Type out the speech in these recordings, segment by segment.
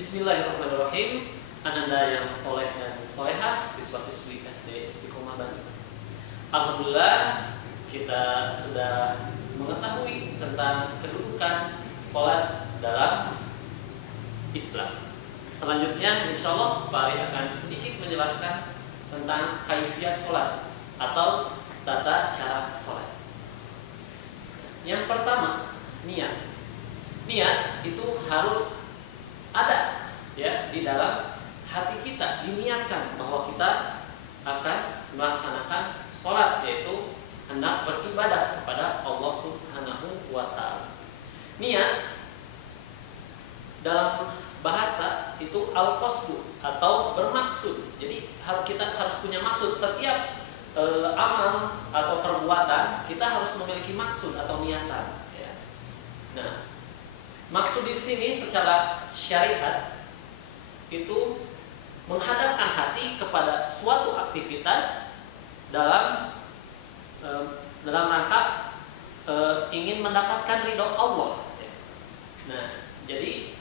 Bismillahirrahmanirrahim. Ananda yang soleh dan solehah, siswa-siswi SD Istiqomah Bandung. Alhamdulillah kita sudah mengetahui tentang kedudukan sholat dalam Islam. Selanjutnya insya Allah Pak Ari akan sedikit menjelaskan tentang kaifiat sholat atau tata cara sholat. Yang pertama, niat. Niat itu harus ada ya di dalam hati kita, diniatkan bahwa kita akan melaksanakan sholat, yaitu hendak beribadah kepada Allah Subhanahu wa Ta'ala. Niat dalam bahasa itu al-qasdu atau bermaksud. Jadi kita harus punya maksud. Setiap amal atau perbuatan kita harus memiliki maksud atau niatan. Ya. Nah, maksud di sini secara syariat itu menghadapkan hati kepada suatu aktivitas dalam rangka ingin mendapatkan ridho Allah. Nah, jadi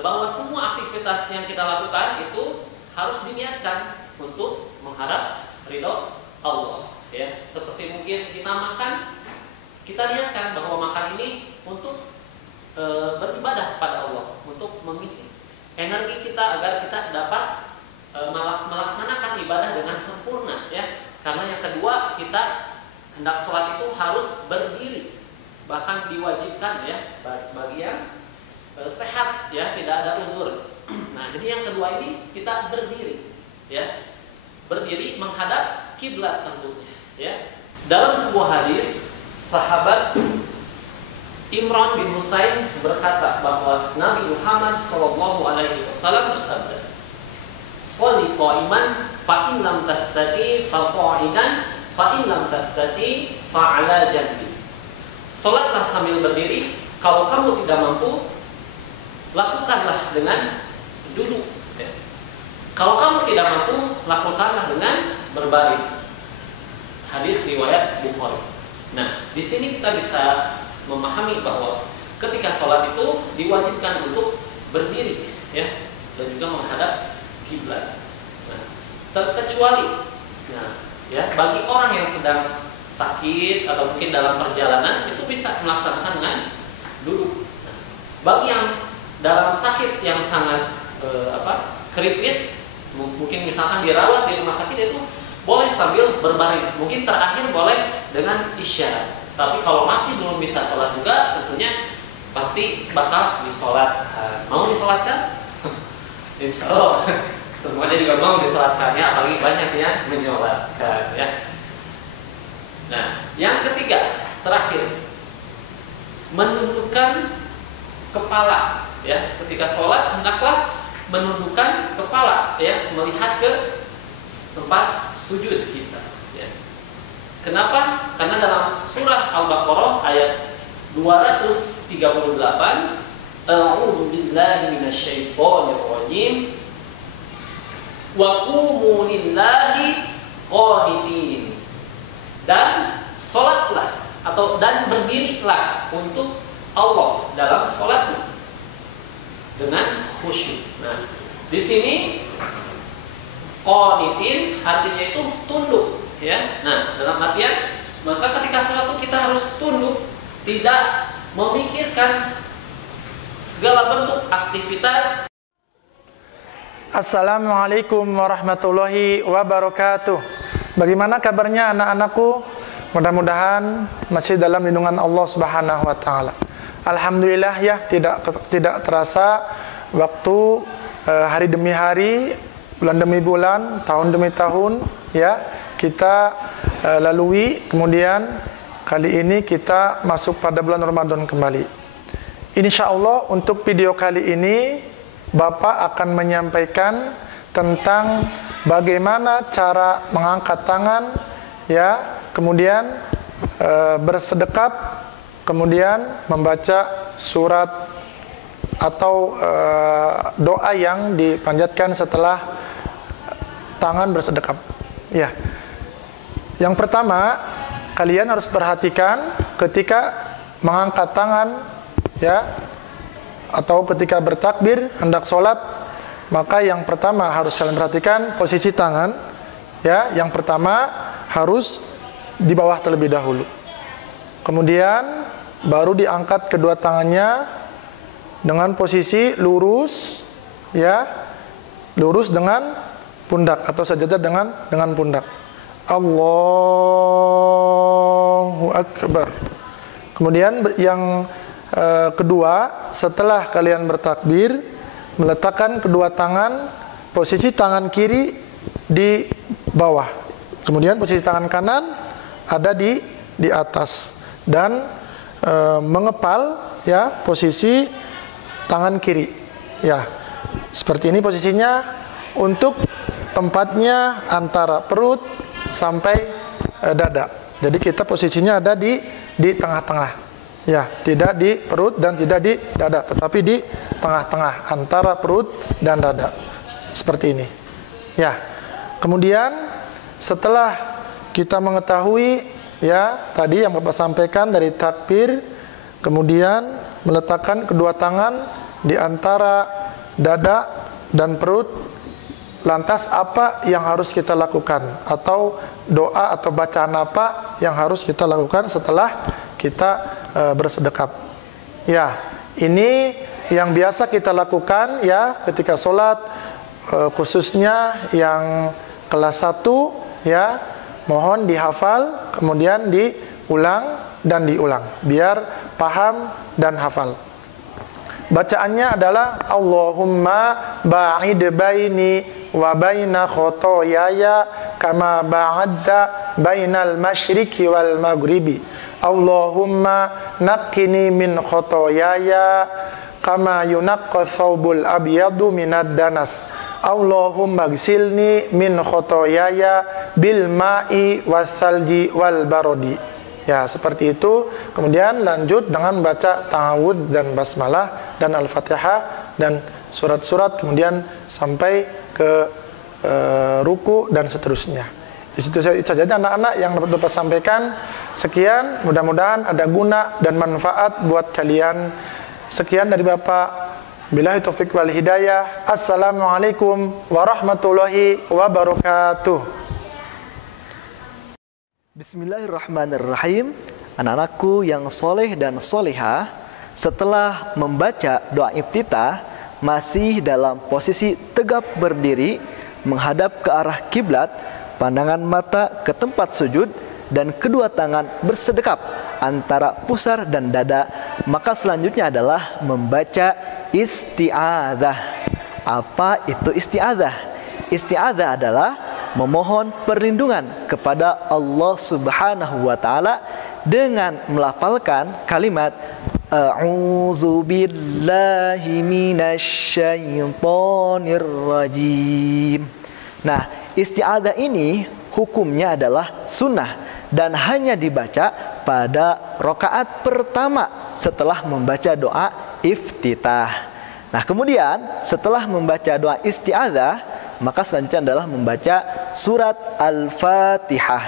bahwa semua aktivitas yang kita lakukan itu harus diniatkan untuk mengharap ridho Allah. Ya, seperti mungkin kita makan, kita niatkan bahwa makan ini untuk beribadah kepada Allah, untuk mengisi energi kita agar kita dapat melaksanakan ibadah dengan sempurna, ya. Karena yang kedua, kita hendak sholat itu harus berdiri, bahkan diwajibkan ya bagi yang sehat, ya, tidak ada uzur. Nah, jadi yang kedua ini kita berdiri, ya, berdiri menghadap kiblat tentunya, ya. Dalam sebuah hadis, sahabat Imran bin Husain berkata bahwa Nabi Muhammad SAW bersabda, "Sholli qa'iman fa in lam tastati fa qa'idan fa in lam tastati fa 'ala janbi." Salatlah sambil berdiri, kalau kamu tidak mampu, lakukanlah dengan duduk. Kalau kamu tidak mampu, lakukanlah dengan berbaring. Hadis riwayat Bukhari. Nah, di sini kita bisa memahami bahwa ketika sholat itu diwajibkan untuk berdiri, ya, dan juga menghadap kiblat. Nah, terkecuali, ya, bagi orang yang sedang sakit atau mungkin dalam perjalanan itu bisa melaksanakan dengan duduk. Nah, bagi yang dalam sakit yang sangat kritis, mungkin misalkan dirawat di rumah sakit, itu boleh sambil berbaring. Mungkin terakhir boleh dengan isyarat. Tapi kalau masih belum bisa sholat juga, tentunya pasti bakal disolatkan. Mau disolatkan? Insya Allah semuanya juga mau disolatkan, ya, apalagi banyak yang menyolatkan, ya. Nah, yang ketiga, terakhir, menundukkan kepala, ya. Ketika sholat hendaklah menundukkan kepala, ya, melihat ke tempat sujud kita. Kenapa? Karena dalam surah Al-Baqarah ayat 238, A'udzu billahi minasyaitonir rajim, wa qumu lillahi qanitin. Dan salatlah dan berdirilah untuk Allah dalam salatmu dengan khusyuk. Nah, di sini qanitin artinya itu tunduk, ya. Nah, dalam artian maka ketika sholat itu kita harus tunduk, tidak memikirkan segala bentuk aktivitas. Assalamualaikum warahmatullahi wabarakatuh. Bagaimana kabarnya anak-anakku? Mudah-mudahan masih dalam lindungan Allah Subhanahu wa Ta'ala. Alhamdulillah, ya, tidak terasa waktu hari demi hari, bulan demi bulan, tahun demi tahun, ya, kita lalui. Kemudian kali ini kita masuk pada bulan Ramadan kembali. Insya Allah untuk video kali ini Bapak akan menyampaikan tentang bagaimana cara mengangkat tangan, ya, kemudian bersedekap, kemudian membaca surat atau doa yang dipanjatkan setelah tangan bersedekap. Ya. Yang pertama, kalian harus perhatikan ketika mengangkat tangan, ya, atau ketika bertakbir hendak sholat, maka yang pertama harus kalian perhatikan posisi tangan. Ya, yang pertama harus di bawah terlebih dahulu. Kemudian baru diangkat kedua tangannya dengan posisi lurus, ya, lurus dengan pundak atau sejajar dengan pundak. Allahu Akbar. Kemudian yang kedua, setelah kalian bertakbir, meletakkan kedua tangan, posisi tangan kiri di bawah, kemudian posisi tangan kanan ada di atas, dan mengepal, ya, posisi tangan kiri, ya, seperti ini posisinya untuk tempatnya antara perut sampai dada. Jadi kita posisinya ada di tengah-tengah, ya, tidak di perut dan tidak di dada, tetapi di tengah-tengah antara perut dan dada, seperti ini, ya. Kemudian setelah kita mengetahui, ya, tadi yang Bapak sampaikan dari takbir, kemudian meletakkan kedua tangan di antara dada dan perut, lantas apa yang harus kita lakukan, atau doa atau bacaan apa yang harus kita lakukan setelah kita bersedekap. Ya, ini yang biasa kita lakukan, ya, ketika sholat, khususnya yang kelas 1, ya, mohon dihafal, kemudian diulang dan diulang biar paham dan hafal. Bacaannya adalah Allahumma ba'id baini wa baina khotoyaya kama ba'adta bainal masyriqi wal maghribi. Allahumma naqqini min khotoyaya kama yunaqqa thawbul abyadu minad danas. Allahumma gsilni min khotoyaya bil ma'i wassalji wal barodi. Ya, seperti itu. Kemudian lanjut dengan baca ta'awudz dan basmalah dan al-fatihah dan surat-surat, kemudian sampai ke ruku dan seterusnya. Di situ saja anak-anak yang dapat Bapak sampaikan. Sekian, mudah-mudahan ada guna dan manfaat buat kalian. Sekian dari Bapak. Billahi taufiq wal hidayah. Assalamualaikum warahmatullahi wabarakatuh. Bismillahirrahmanirrahim. Anak-anakku yang soleh dan solehah, setelah membaca doa iftitah, masih dalam posisi tegap berdiri, menghadap ke arah kiblat, pandangan mata ke tempat sujud, dan kedua tangan bersedekap antara pusar dan dada. Maka selanjutnya adalah membaca isti'adzah. Apa itu isti'adzah? Isti'adzah adalah memohon perlindungan kepada Allah Subhanahu wa taala dengan melafalkan kalimat a'udzu billahi minasyaitonir rajim. Nah, isti'adzah ini hukumnya adalah sunnah dan hanya dibaca pada rakaat pertama setelah membaca doa iftitah. Nah, kemudian setelah membaca doa isti'adzah, maka selanjutnya adalah membaca surat Al-Fatihah.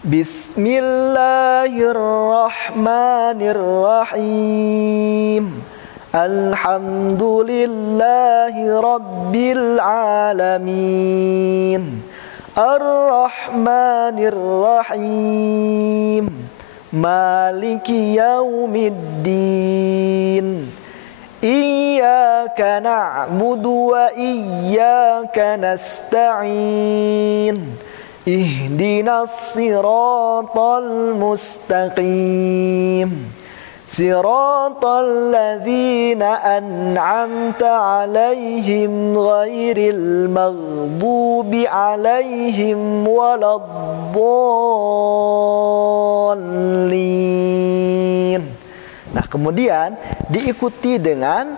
Bismillahirrahmanirrahim. Alhamdulillahi rabbil alamin. Ar-Rahmanir-Rahim. Maliki yaumiddin. Iyyaka na'budu wa iyyaka nasta'in. Ihdinas siratal mustaqim. Siratal ladzina an'amta 'alaihim ghairil maghdubi 'alaihim waladdallin. Nah, kemudian diikuti dengan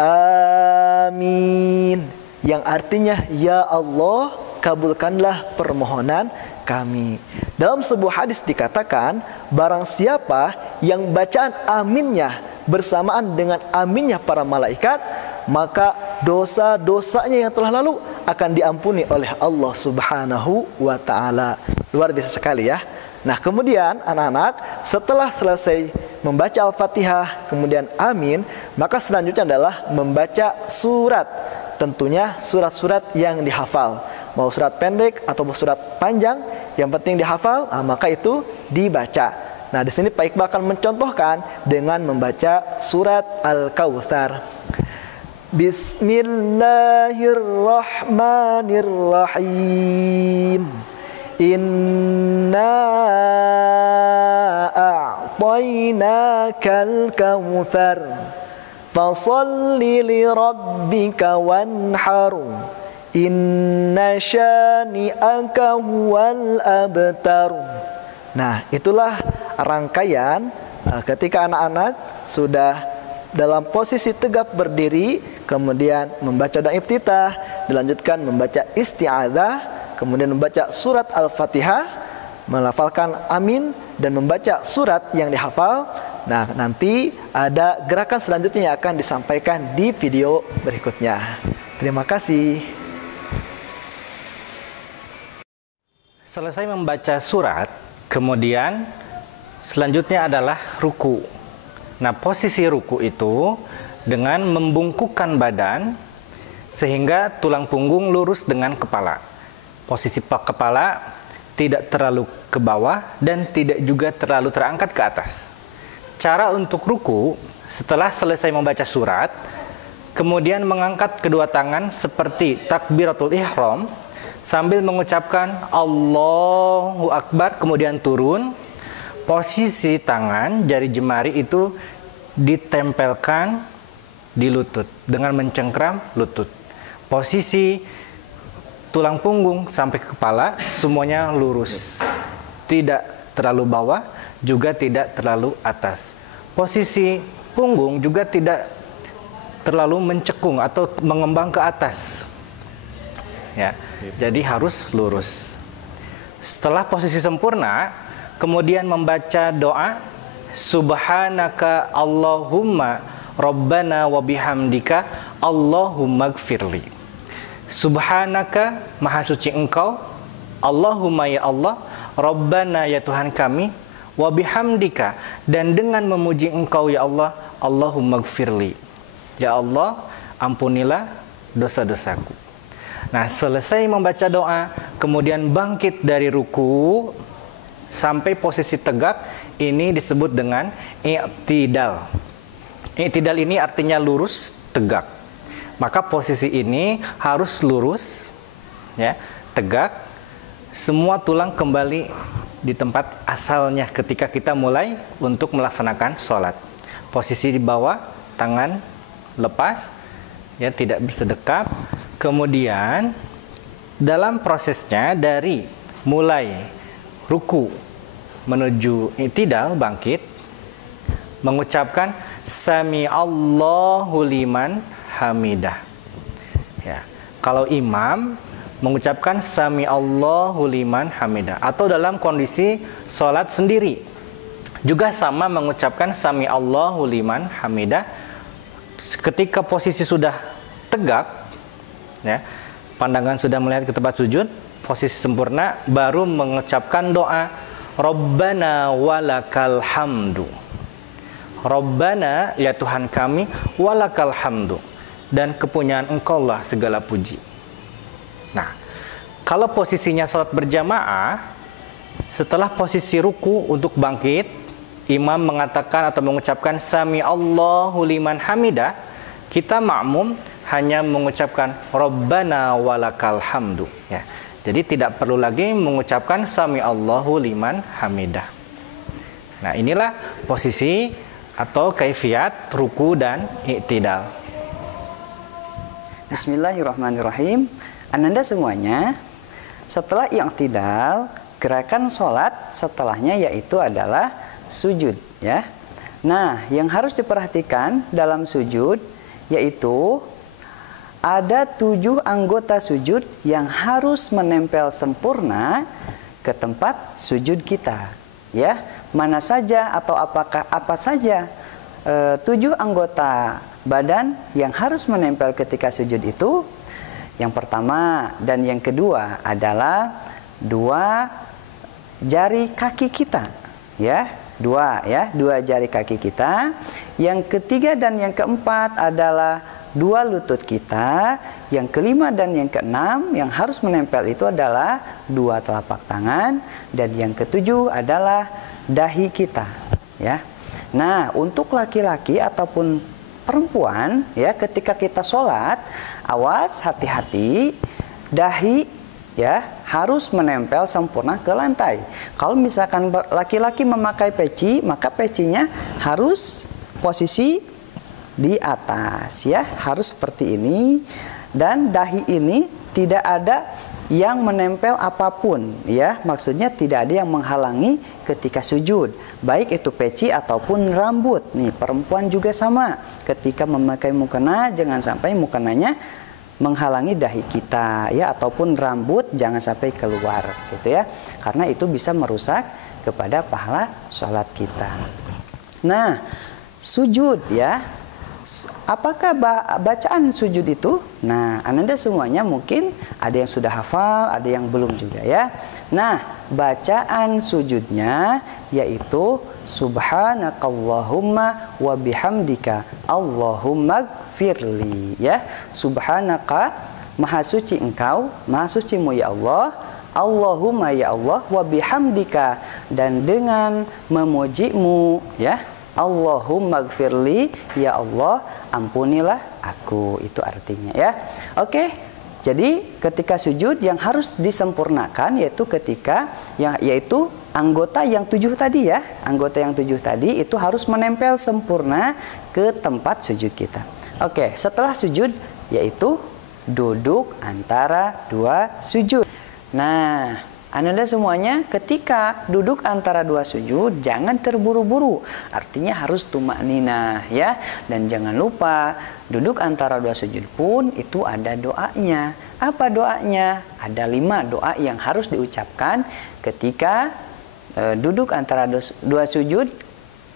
amin, yang artinya ya Allah, kabulkanlah permohonan kami. Dalam sebuah hadis dikatakan, barang siapa yang bacaan aminnya bersamaan dengan aminnya para malaikat, maka dosa-dosanya yang telah lalu akan diampuni oleh Allah Subhanahu wa taala. Luar biasa sekali ya. Nah, kemudian anak-anak setelah selesai membaca Al-Fatihah, kemudian amin, maka selanjutnya adalah membaca surat. Tentunya surat-surat yang dihafal. Mau surat pendek atau surat panjang, yang penting dihafal, maka itu dibaca. Nah, di sini Pak Iqbal akan mencontohkan dengan membaca surat Al-Kautsar. Bismillahirrahmanirrahim. Inna a'tainakal kautsar fasholli lirabbika wanhar inna syani'aka huwal abtar. Nah, itulah rangkaian ketika anak-anak sudah dalam posisi tegap berdiri, kemudian membaca doa iftitah, dilanjutkan membaca isti'adzah, kemudian membaca surat Al-Fatihah, melafalkan amin, dan membaca surat yang dihafal. Nah, nanti ada gerakan selanjutnya yang akan disampaikan di video berikutnya. Terima kasih. Selesai membaca surat, kemudian selanjutnya adalah ruku. Nah, posisi ruku itu dengan membungkukkan badan sehingga tulang punggung lurus dengan kepala. Posisi kepala tidak terlalu ke bawah dan tidak juga terlalu terangkat ke atas. Cara untuk ruku, setelah selesai membaca surat, kemudian mengangkat kedua tangan seperti takbiratul ihram sambil mengucapkan Allahu Akbar, kemudian turun. Posisi tangan jari jemari itu ditempelkan di lutut dengan mencengkram lutut. Posisi tulang punggung sampai ke kepala semuanya lurus, tidak terlalu bawah, juga tidak terlalu atas. Posisi punggung juga tidak terlalu mencekung atau mengembang ke atas. Ya, jadi harus lurus. Setelah posisi sempurna, kemudian membaca doa Subhanaka Allahumma Rabbana wa bihamdika Allahumma gfirli. Subhanaka, maha suci engkau, Allahumma ya Allah, Rabbana ya Tuhan kami, wa bihamdika, dan dengan memuji engkau ya Allah, Allahumma gfirli. Ya Allah, ampunilah dosa-dosaku. Nah, selesai membaca doa, kemudian bangkit dari ruku sampai posisi tegak, ini disebut dengan i'tidal. I'tidal ini artinya lurus, tegak. Maka posisi ini harus lurus, ya, tegak, semua tulang kembali di tempat asalnya ketika kita mulai untuk melaksanakan sholat. Posisi di bawah, tangan lepas, ya, tidak bersedekap. Kemudian dalam prosesnya dari mulai ruku menuju i'tidal, bangkit, mengucapkan Sami Allahu liman hamidah. Ya. Kalau imam mengucapkan Sami Allahu liman hamidah, atau dalam kondisi sholat sendiri juga sama mengucapkan Sami Allahu liman hamidah. Ketika posisi sudah tegak, ya, pandangan sudah melihat ke tempat sujud, posisi sempurna, baru mengucapkan doa Rabbana walakal hamdu. Rabbana, ya Tuhan kami, walakal hamdu, dan kepunyaan engkau lah segala puji. Nah, kalau posisinya sholat berjamaah, setelah posisi ruku untuk bangkit, imam mengatakan atau mengucapkan Sami Allahu liman hamidah, kita makmum hanya mengucapkan Rabbana walakal hamdu, ya. Jadi tidak perlu lagi mengucapkan Sami Allahu liman hamidah. Nah, inilah posisi atau kaifiat ruku dan i'tidal. Bismillahirrahmanirrahim. Ananda semuanya, setelah i'tidal, gerakan sholat setelahnya yaitu adalah sujud, ya. Nah, yang harus diperhatikan dalam sujud yaitu ada 7 anggota sujud yang harus menempel sempurna ke tempat sujud kita, ya. Mana saja atau apa saja 7 anggota badan yang harus menempel ketika sujud itu? Yang pertama dan yang kedua adalah 2 jari kaki kita, ya. dua ya, dua jari kaki kita. Yang ketiga dan yang keempat adalah dua lutut kita. Yang kelima dan yang keenam yang harus menempel itu adalah dua telapak tangan. Dan yang ketujuh adalah dahi kita ya. Nah, untuk laki-laki ataupun perempuan ya, ketika kita sholat, awas, hati-hati, dahi ya harus menempel sempurna ke lantai. Kalau misalkan laki-laki memakai peci, maka pecinya harus posisi di atas ya, harus seperti ini. Dan dahi ini tidak ada yang menempel apapun ya, maksudnya tidak ada yang menghalangi ketika sujud, baik itu peci ataupun rambut. Nih, perempuan juga sama, ketika memakai mukena jangan sampai mukenanya menghalangi dahi kita ya, ataupun rambut jangan sampai keluar gitu ya, karena itu bisa merusak kepada pahala sholat kita. Nah, sujud ya, apakah bacaan sujud itu? Nah, Ananda semuanya mungkin ada yang sudah hafal, ada yang belum juga ya. Nah, bacaan sujudnya yaitu subhanakallahumma wa bihamdika Allahumma gfirli ya. Subhanaka, maha suci engkau, maha sucimu ya Allah. Allahumma ya Allah, wa bihamdika, dan dengan memujimu ya. Allahumma gfirli, ya Allah ampunilah aku, itu artinya ya. Oke, jadi ketika sujud yang harus disempurnakan yaitu ketika yaitu anggota yang 7 tadi ya, anggota yang 7 tadi itu harus menempel sempurna ke tempat sujud kita. Oke, setelah sujud yaitu duduk antara dua sujud. Nah, Ananda semuanya ketika duduk antara dua sujud jangan terburu-buru, artinya harus tumakninah ya. Dan jangan lupa duduk antara dua sujud pun itu ada doanya. Apa doanya? Ada 5 doa yang harus diucapkan ketika duduk antara dua sujud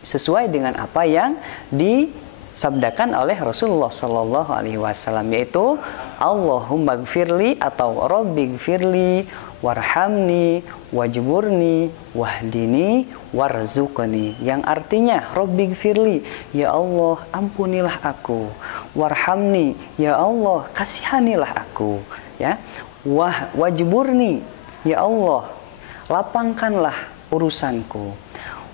sesuai dengan apa yang disabdakan oleh Rasulullah Sallallahu Alaihi Wasallam, yaitu Allahumma gfirli atau Rabbi gfirli warhamni wajburni wahdini warzuqni, yang artinya Rabbi gfirli, ya Allah ampunilah aku, warhamni, ya Allah kasihanilah aku ya, wajburni, ya Allah lapangkanlah urusanku,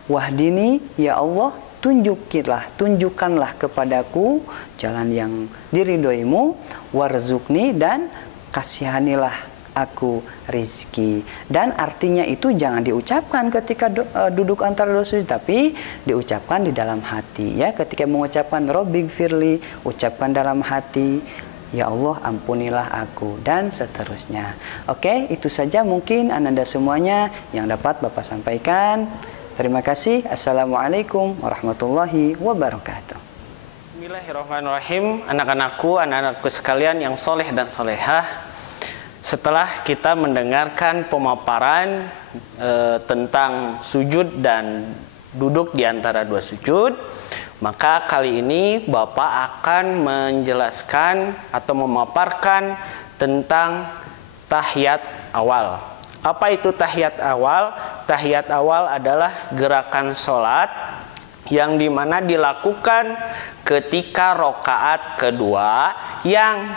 wahdini, ya Allah tunjukkanlah kepadaku jalan yang diridhoimu, warzuqni, dan kasihanilah aku rizki. Dan artinya itu jangan diucapkan ketika duduk antara dua sujud, tapi diucapkan di dalam hati ya. Ketika mengucapkan Rabbi gfirli, ucapkan dalam hati, ya Allah ampunilah aku, dan seterusnya. Oke, itu saja mungkin Ananda semuanya yang dapat Bapak sampaikan. Terima kasih. Assalamualaikum warahmatullahi wabarakatuh. Bismillahirrahmanirrahim. Anak-anakku sekalian yang soleh dan solehah, setelah kita mendengarkan pemaparan tentang sujud dan duduk di antara dua sujud, maka kali ini Bapak akan menjelaskan atau memaparkan tentang tahiyat awal. Apa itu tahiyat awal? Tahiyat awal adalah gerakan sholat yang dimana dilakukan ketika rokaat kedua, yang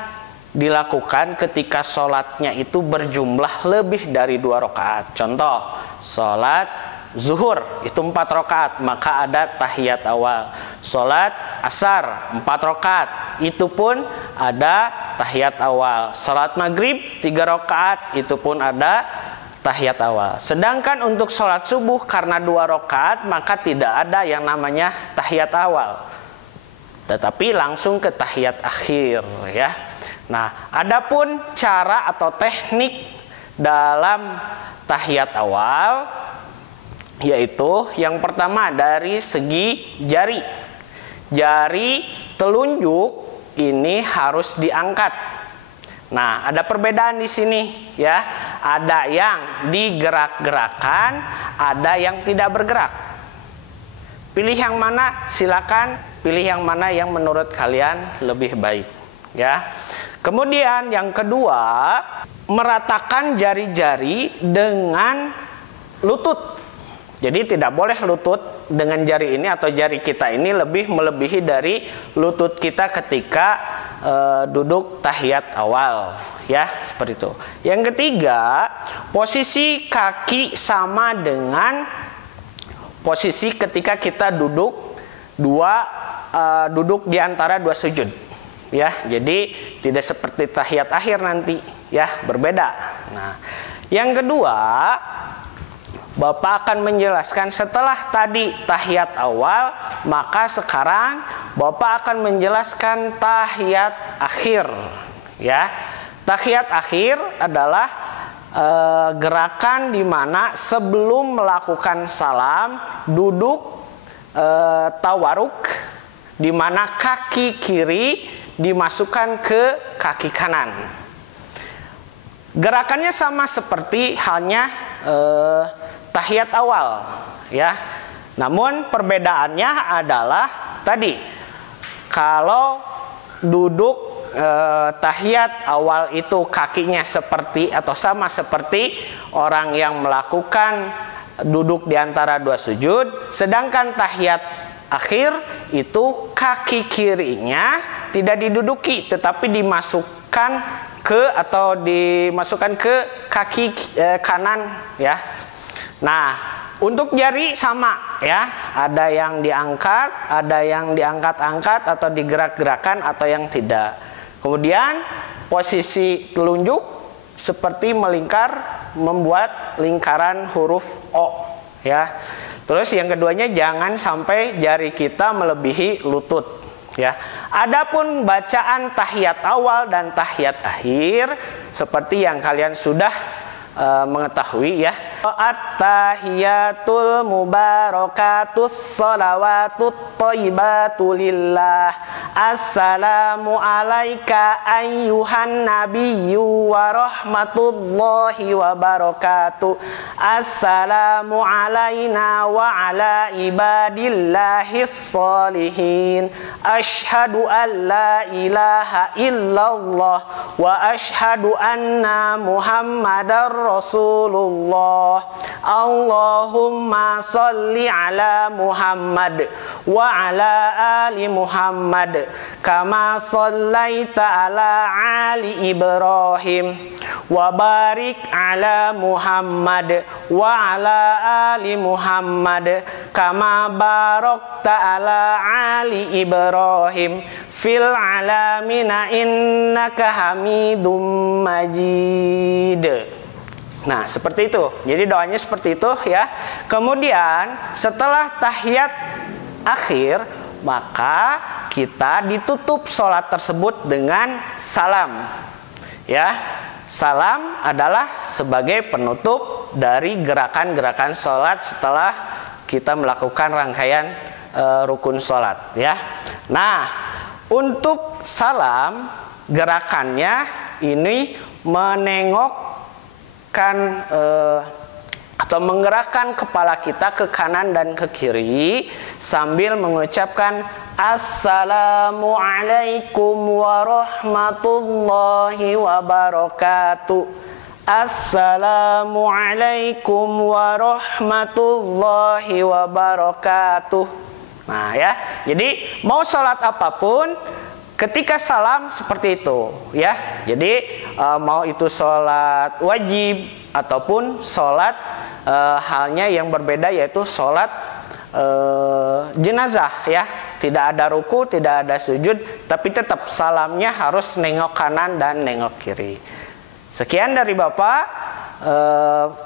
dilakukan ketika sholatnya itu berjumlah lebih dari 2 rokaat. Contoh, sholat zuhur itu 4 rokaat, maka ada tahiyat awal. Sholat asar 4 rokaat, itu pun ada tahiyat awal. Sholat maghrib 3 rokaat, itu pun ada tahiyat awal. Sedangkan untuk sholat subuh karena 2 rokaat, maka tidak ada yang namanya tahiyat awal, tetapi langsung ke tahiyat akhir ya. Nah, adapun cara atau teknik dalam tahiyat awal, yaitu yang pertama dari segi jari. Jari telunjuk ini harus diangkat. Nah, ada perbedaan di sini ya. Ada yang digerak-gerakan, ada yang tidak bergerak. Pilih yang mana? Silakan pilih yang mana yang menurut kalian lebih baik ya. Kemudian yang kedua, meratakan jari-jari dengan lutut Jadi tidak boleh lutut dengan jari ini atau jari kita ini melebihi dari lutut kita ketika duduk tahiyat awal, ya, seperti itu. Yang ketiga, posisi kaki sama dengan posisi ketika kita duduk di antara dua sujud, ya. Jadi tidak seperti tahiyat akhir nanti, ya, berbeda. Nah, yang kedua, Bapak akan menjelaskan setelah tadi tahiyat awal, maka sekarang Bapak akan menjelaskan tahiyat akhir, ya. Tahiyat akhir adalah gerakan di mana sebelum melakukan salam duduk tawaruk, di mana kaki kiri dimasukkan ke kaki kanan. Gerakannya sama seperti halnya tahiyat awal, ya. Namun perbedaannya adalah tadi kalau duduk tahiyat awal itu kakinya seperti atau sama seperti orang yang melakukan duduk di antara dua sujud, sedangkan tahiyat akhir itu kaki kirinya tidak diduduki tetapi dimasukkan ke kaki kanan, ya. Nah, untuk jari sama, ya, ada yang diangkat, ada yang diangkat-angkat atau digerak-gerakan atau yang tidak. Kemudian posisi telunjuk seperti melingkar, membuat lingkaran huruf O, ya. Terus yang keduanya jangan sampai jari kita melebihi lutut, ya. Adapun bacaan tahiyat awal dan tahiyat akhir seperti yang kalian sudah mengetahui, ya. At-tahiyatul mubarakatus shalawatut thayyibatu lillah. Assalamu alayka ayyuhan nabiyyu wa rahmatullahi wa barakatuh. Assalamu alayna wa ala ibadillahis shalihin. Asyhadu an la ilaha illallah wa asyhadu anna Muhammadar Rasulullah. Allahumma salli ala Muhammad wa ala ali Muhammad kama sallaita ala ali Ibrahim wa barik ala Muhammad wa ala ali Muhammad kama barakta ala ali Ibrahim fil alamina innaka Hamidum Majid. Nah, seperti itu. Jadi doanya seperti itu, ya. Kemudian setelah tahiyat akhir, maka kita ditutup sholat tersebut dengan salam, ya. Salam adalah sebagai penutup dari gerakan-gerakan sholat setelah kita melakukan rangkaian rukun sholat, ya. Nah, untuk salam gerakannya ini menengok atau menggerakkan kepala kita ke kanan dan ke kiri sambil mengucapkan Assalamualaikum warahmatullahi wabarakatuh. Assalamualaikum warahmatullahi wabarakatuh. Nah, ya. Jadi mau sholat apapun ketika salam seperti itu, ya. Jadi mau itu sholat wajib ataupun sholat halnya yang berbeda yaitu sholat jenazah, ya. Tidak ada ruku, tidak ada sujud, tapi tetap salamnya harus nengok kanan dan nengok kiri. Sekian dari Bapak,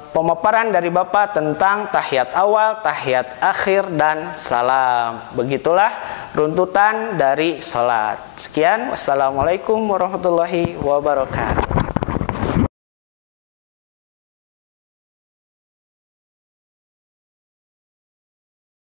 pemaparan dari Bapak tentang tahiyat awal, tahiyat akhir, dan salam. Begitulah runtutan dari sholat. Sekian, wassalamualaikum warahmatullahi wabarakatuh.